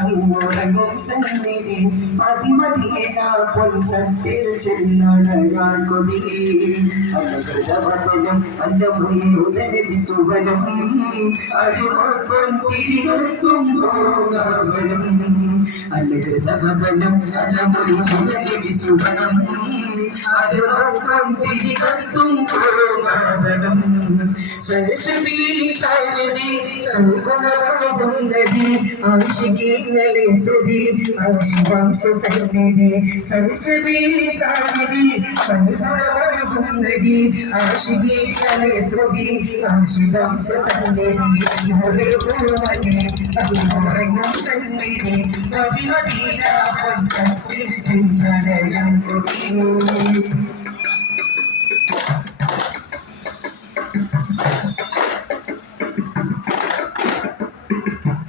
അങ്ങോടങ്ങും സന്നിധി പതിമദീന പൊൻകട്ടിൽ ചിന്നണയാൽ കൊടി അന്നകൃതവനം അന്റെ മുഴുവനെ വിസുവനം അരുമൊപ്പം തിരികെത്തും പോകവനം അന്നകൃതവനം അല്ല മുഴുവനെ വിസുവനം അരുമൊപ്പം തിരികെത്തും പോകവനം സരസ്വീലി സാരതി സൽഗുണവളകുന്നതി ആശികീങ്ങളെ സുതി ആശിവാംശ സരസ്വതി സരസ്വീലി സാരതി സൽഗുണവളകുന്നതി ആശികീങ്ങളെ സുതി ആശിവാംശ സരസ്വതി മോരെ പൂവനെ അഭിമാനം സന്നിധി പതിമദീന പൊൻകത്തിൽ ചിന്തനയം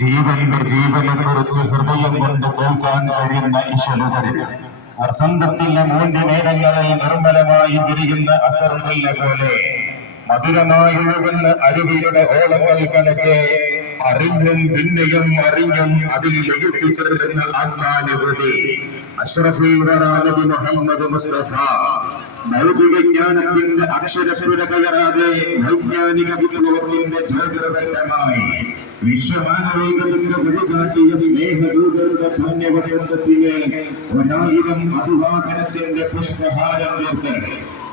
ജീവന്റെ ജീവനെ കുറിച്ച് ഹൃദയം കൊണ്ട് കേൾക്കാൻ കഴിയുന്ന ഇശലുകൾ വസന്തത്തിന്റെ മൂന്ന് നേരങ്ങളിൽ നിർമ്മലമായി വിരിയുന്ന അസറുള്ള പോലെ മധുരമായി ഒഴുകുന്ന അരുവിയുടെ ഓളങ്ങൾ അറിഞ്ഞും പിന്നെയും അറിഞ്ഞും അതിൽ ലയിച്ചു ചേരുന്ന ആത്മാനുഭൂതി. അഷ്റഫുൽ വറാനബി മുഹമ്മദ് മുസ്തഫ. ഭൗതിക ജ്ഞാനത്തിന്റെ അക്ഷരപ്പുര കയറാതെ വൈജ്ഞാനിക വിപ്ലവത്തിന്റെ ജ്യോതിർവട്ടമായി വിശ്വമാനവികതയുടെ വഴികാട്ടിയ സ്നേഹദൂതരുടെ അഭിവാദനത്തിന്റെ പുഷ്പഹാരം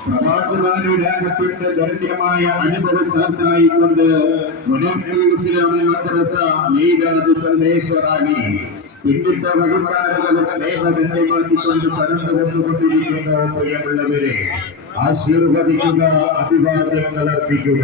പ്രവാചകാനുരാഗത്തിന്റെ ധന്യമായ അനുഭവച്ചാർത്തായിക്കൊണ്ട് സന്ദേശറാകി പിന്നിട്ട വകുപ്പാരുടെ സ്നേഹധന്യമാക്കിക്കൊണ്ട് പരന്നു വന്നുകൊണ്ടിരിക്കുന്ന പ്രിയമുള്ളവരെ ആശീർവദിക്കുക അഭിവാദ്യങ്ങൾ അർപ്പിക്കുക.